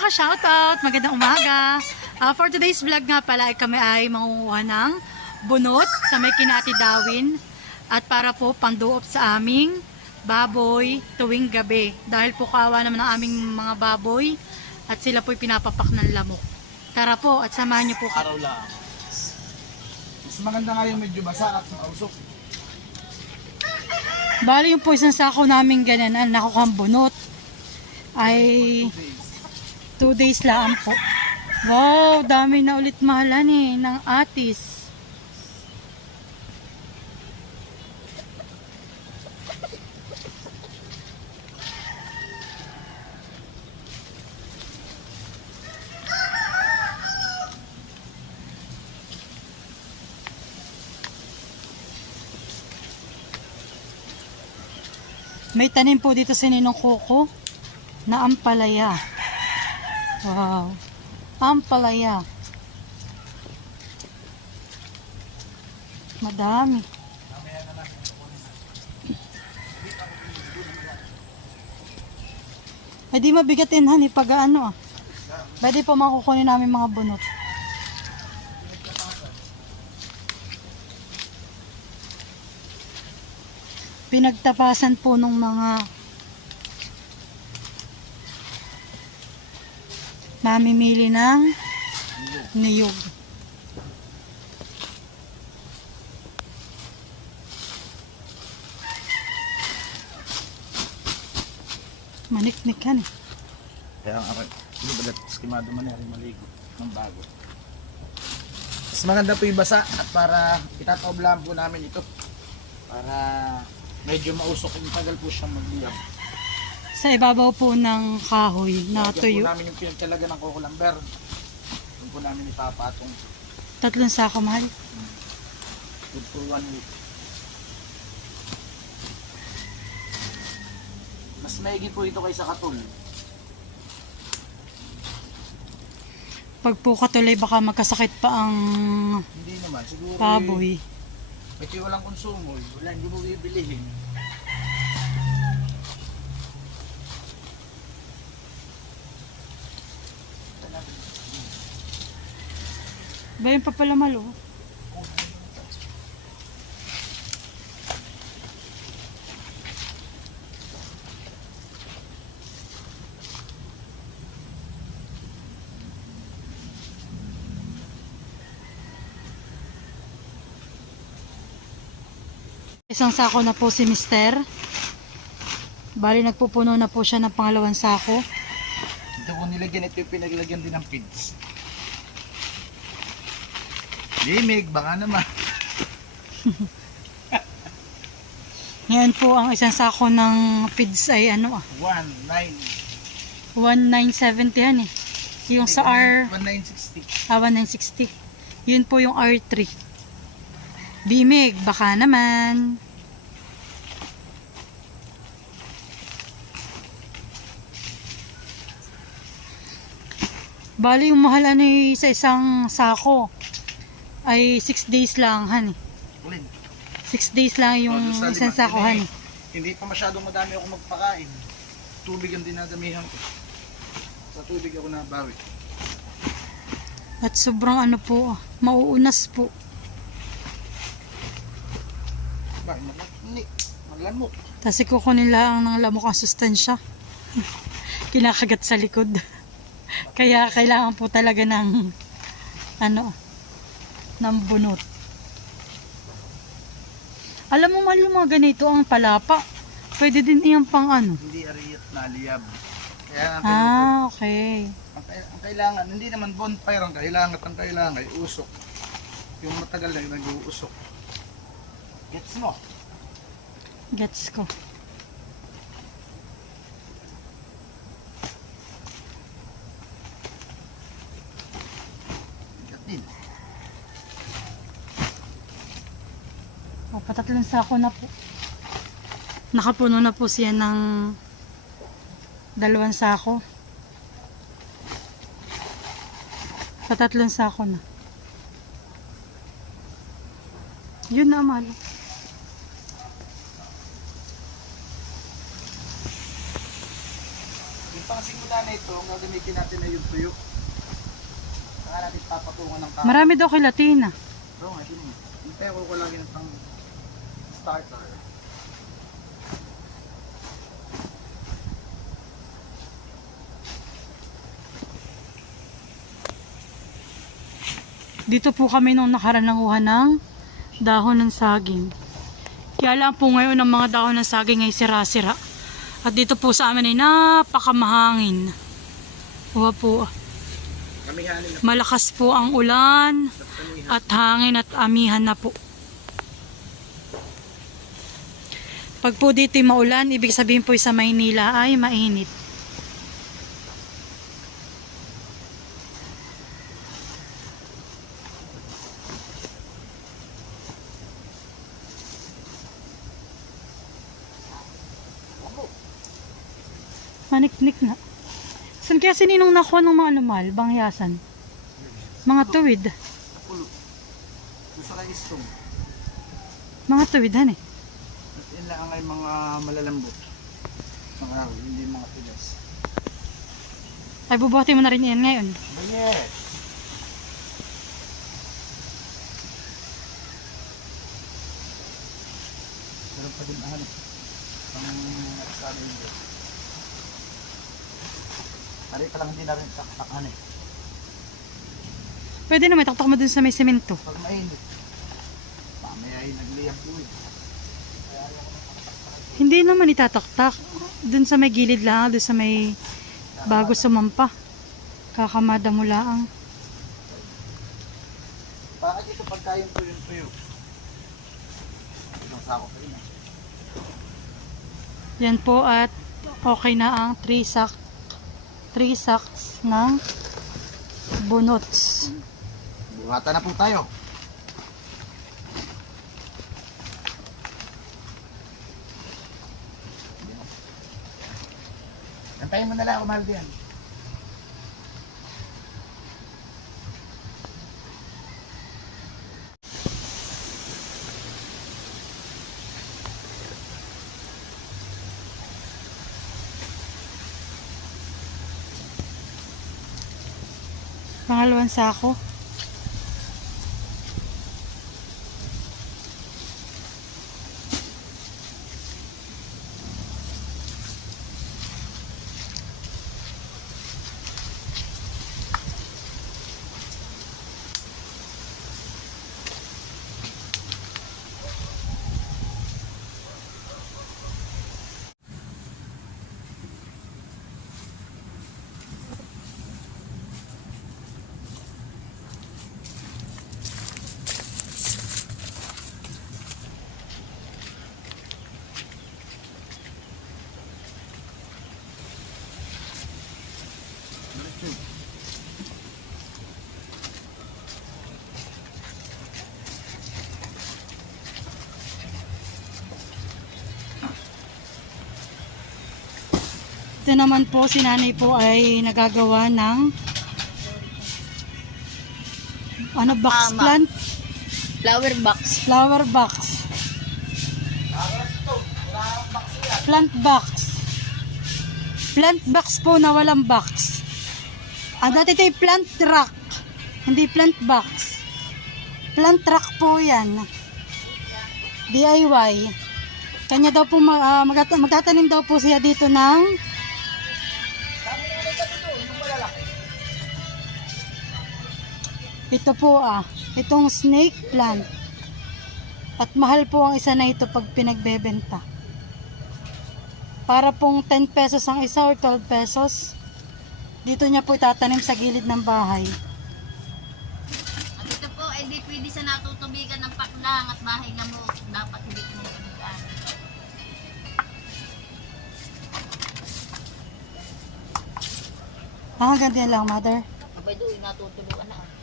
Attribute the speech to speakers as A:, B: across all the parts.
A: ka-shoutout! Magandang umaga! Ah, for today's vlog nga pala ay kami ay mangunguha ng bunot sa may kinati Dawin at para po panduop sa aming baboy tuwing gabi. Dahil po kawa naman ang aming mga baboy at sila po'y pinapapak ng lamok. Tara po at samahan niyo po
B: araw lang. Mas maganda nga yung medyo basa at mausok.
A: Bali yung po isang sako namin ganyan ang nakukuhang bunot ay 2 days lang po. Wow, dami na ulit mahalan eh ng atis. May tanim po dito sa Ninong Coco na ampalaya. Wow. Ampalaya. Madami. Ay di mabigatin han pag ano ah. Pwede po makukunin namin mga bunot. Pinagtapasan po nung mga mamimili ng niyog. Maniknik yan eh.
B: Kaya ang akin, hindi ba dati skimado man yan, maligo ng bago. Mas maganda po yung basa at para itataoblaan po namin ito. Para medyo mausok yung tagal po siyang magliyam.
A: Sa ibabaw po ng kahoy na tuyo.
B: po namin yung pinagtalaga ng kukulamber. Doon po namin ipapatong
A: Tatlong sako mahal.
B: good for one week. Mas maigi po ito kaysa katul.
A: Pag po katuloy baka magkasakit pa ang
B: Hindi naman, siguro
A: baboy.
B: Medyo walang konsumo, eh. wala hindi mo bibilihin.
A: Ba yung papalamalo? Isang sako na po si Mister. Bali nagpupuno na po siya ng pangalawang sako.
B: Ito kung nilagyan ito yung pinaglagyan din ng feeds. Limig, baka naman.
A: Ngayon po ang isang sako ng feeds ay ano ah,
B: 1, 9.
A: 1970 yan eh. Yung sa R,
B: 1960.
A: ah, 1960. Yun po yung R3. Bimig, baka naman. Bali yung mahal ano eh, sa isang sako ay 6 days lang han.
B: Ulin.
A: 6 days lang yung
B: sa
A: isang sako eh.
B: Hindi pa masyadong madami ako magpakain. Tubig ang dinadamihan ko. Sa tubig ako nabawi.
A: At sobrang ano po, ah, mauunas po.
B: Ba, maglamok. Maglamok.
A: Tapos kukunin lang ng lamok ang sustansya. Kinakagat sa likod. Kaya kailangan po talaga ng ano, ng bunot. Alam mo yung mga ganito ang palapa. Pwede din iyang pang ano.
B: Hindi ariyat na aliyab. Kaya ang,
A: Ah, okay.
B: ang, ang kailangan, hindi naman bonfire ang kailangan. Ang kailangan ay usok. Yung matagal na yung nag-uusok. Gets mo?
A: Gets ko.
B: Get din.
A: O, patatlong sako na po. Nakapuno na po siya ng dalawang sako. Patatlong sako na. Yun na, mahal.
B: pangsimula na ito, gagamitin natin na yung tuyo. Saka natin papatungan ng kahoy.
A: Marami daw kay Latina.
B: Oo nga, yun. Hintay ko ko lagi ng pang starter.
A: Dito po kami nung nakarananguha ng dahon ng saging. Kaya lang po ngayon ang mga dahon ng saging ay sira-sira. At dito po sa amin ay napakamahangin. Uwa po. Malakas po ang ulan at hangin at amihan na po. Pag po dito maulan, ibig sabihin po sa Maynila ay mainit. Maniknik na. Saan kaya sininong nakuha ng mga anumal, bangyasan? Mga tuwid. Mga tuwid, han eh.
B: Ay mga malalambot. Mga hindi mga pilas.
A: Ay, bubuhatin mo na rin yan ngayon.
B: But yes. Sarap pa din ano. Ang sabi nito. Pare pa lang hindi na rin taktakan eh.
A: Pwede na may taktak mo dun sa may semento.
B: Pag mainit. Mamaya ay nagliyap po eh.
A: Hindi naman itataktak. Dun sa may gilid lang, dun sa may bago sumampa. Kakamada mo lang.
B: Bakit ito pagka yung tuyo-tuyo? Isang sako pa rin eh.
A: Yan po at okay na ang 3 sack 3 sacks ng bunots.
B: Buhatan na po tayo. Antayin mo na lang ako, mahal diyan.
A: Pangalawang sako. Ito naman po, si nanay po ay nagagawa ng ano box
C: Tama.
A: plant?
C: Flower box.
A: Flower box. Plant box. Plant box po na walang box. Ah, dati ito plant truck. Hindi plant box. Plant truck po yan. DIY. Kanya daw po ah, magtat- magtatanim daw po siya dito ng Ito po ah, itong snake plant. At mahal po ang isa na ito pag pinagbebenta. Para pong 10 pesos ang isa or 12 pesos. Dito niya po itatanim sa gilid ng bahay.
C: At ito po, eh di pwede sa natutubigan ng paklang at bahay na mo. Dapat hindi mo tubigan.
A: Ah, ganyan lang, mother.
C: Abay doon, natutuluan na.
A: Ah.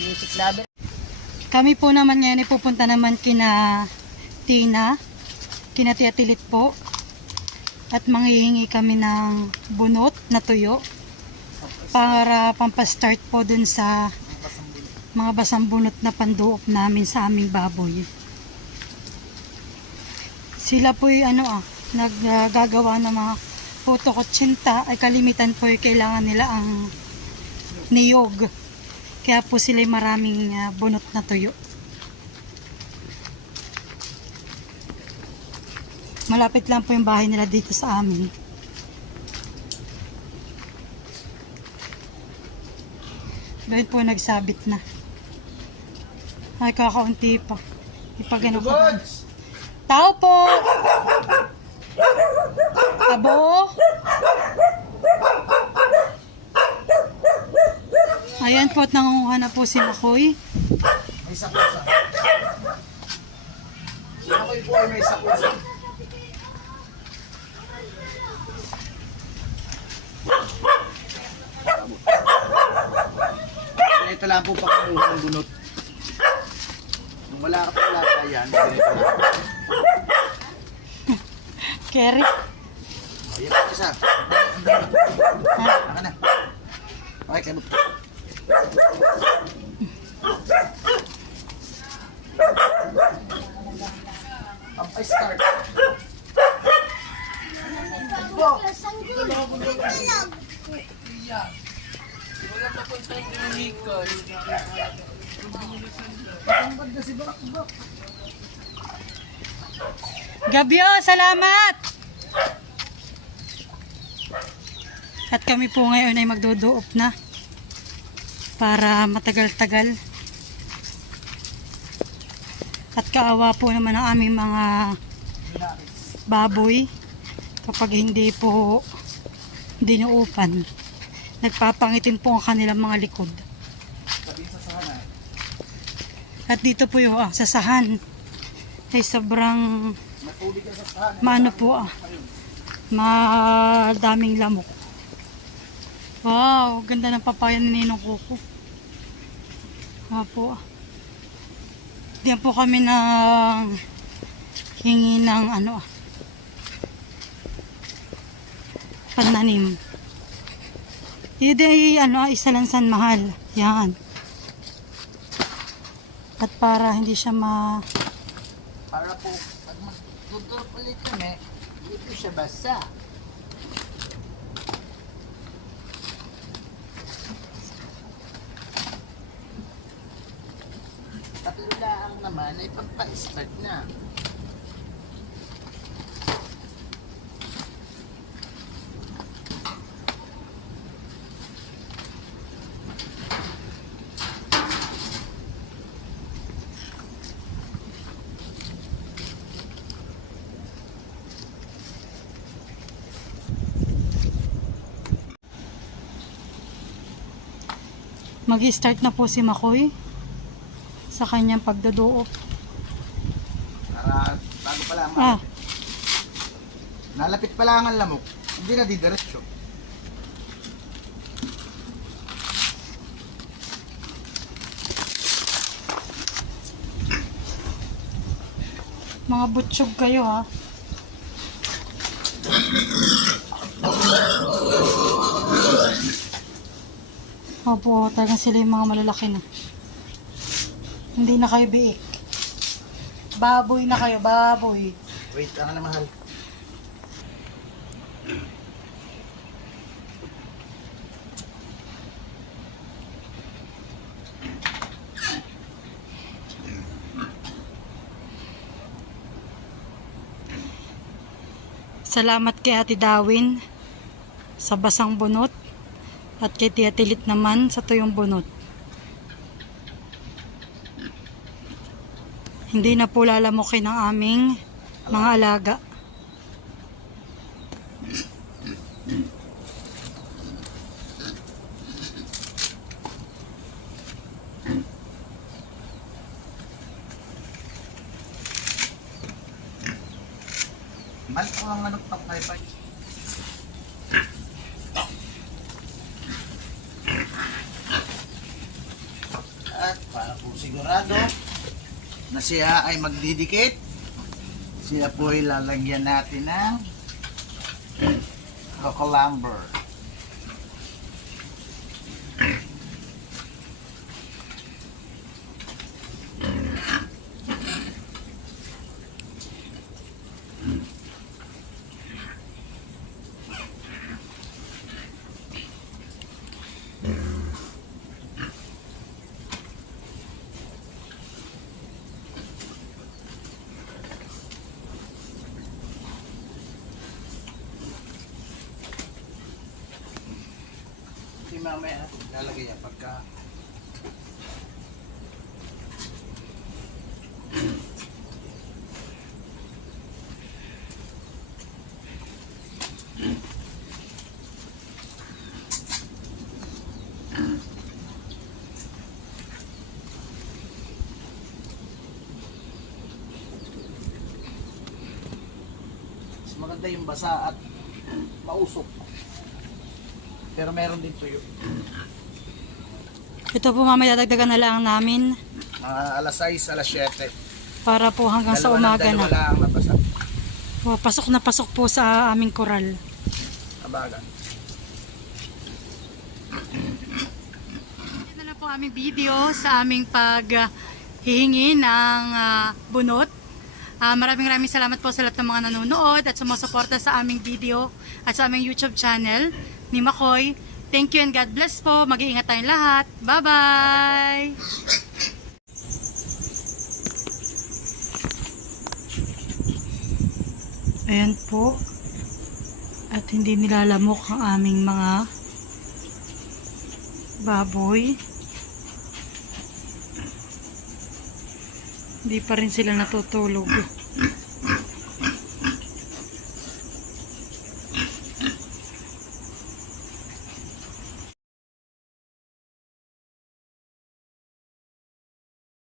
C: Music lover.
A: Kami po naman ngayon ay pupunta naman kina Tina, kina Tia Tilit po. At manghihingi kami ng bunot na tuyo para pampastart po dun sa mga basang bunot na panduop namin sa aming baboy. Sila po ano ah, naggagawa ng mga photokotsinta ay kalimitan po yung kailangan nila ang niyog. Kaya po sila maraming ah, bunot na tuyo. Malapit lang po yung bahay nila dito sa amin. Doon po nagsabit na. Ay, kakaunti pa. Ipagano ko. Tao po! Abo? Ayan po at nangunguha na po si Makoy.
B: May sakusa. Si Makoy po ay may sakusa. Ito lang po pagkakuha ng bunot. Nung wala ka pa wala pa yan.
A: Kerry.
B: O, yan ang isa. Naka na. Okay, kabot. Pampay-start.
A: Gabyo, salamat! At kami po ngayon ay magduduop na para matagal-tagal. At kaawa po naman ang aming mga baboy kapag hindi po dinuupan. Nagpapangitin po ang kanilang mga likod. At dito po yung ah, sasahan ay sobrang maano po ah, madaming lamok. Wow, ganda ng papaya ni Ninong Kuko. Nga po. Diyan po kami ng hingi ng ano ah, pananim. Yun ay ano, isa lang san mahal. Yan. At para hindi siya ma...
B: Para po, pag magtuturo ulit kami, dito siya basa. Tatlo lang naman ay pagpa-start na.
A: Mag-start na po si Makoy sa kanyang pagduduop.
B: Para bago pa lang,
A: Ah,
B: nalapit pa lang ang lamok, hindi na didiretso.
A: mga butsyog kayo ha. Opo, talagang sila yung mga malalaki na. Hindi na kayo biik. Baboy na kayo, baboy.
B: Wait, ano na mahal?
A: Salamat kay Ate Dawin sa basang bunot at kay Tia Tilit naman sa tuyong bunot. Hindi na po lalamukin ang aming mga alaga.
B: Balik ko ang ano pang wifi. At para po sigurado na siya ay magdidikit, siya po ay lalagyan natin ng cocolamber. Natin mamaya. Lalagay yan pagka... Mas maganda yung basa at mausok. Pero meron din tuyo.
A: Ito po mamaya dagdagan na lang namin
B: Mga alas 6, alas 7.
A: para po hanggang sa
B: Dalawa ng
A: umaga
B: dalawa
A: na.
B: lang nabasa.
A: Oh, pasok na pasok po sa aming koral.
B: Abaga.
A: Ito na po aming video sa aming paghihingi ng ah, bunot. Ah, maraming maraming salamat po sa lahat ng mga nanonood at sumusuporta sa aming video at sa aming YouTube channel ni Makoy. Thank you and God bless po. Mag-iingat tayong lahat. Bye-bye! Ayan po. At hindi nilalamok ang aming mga baboy. Hindi pa rin sila natutulog.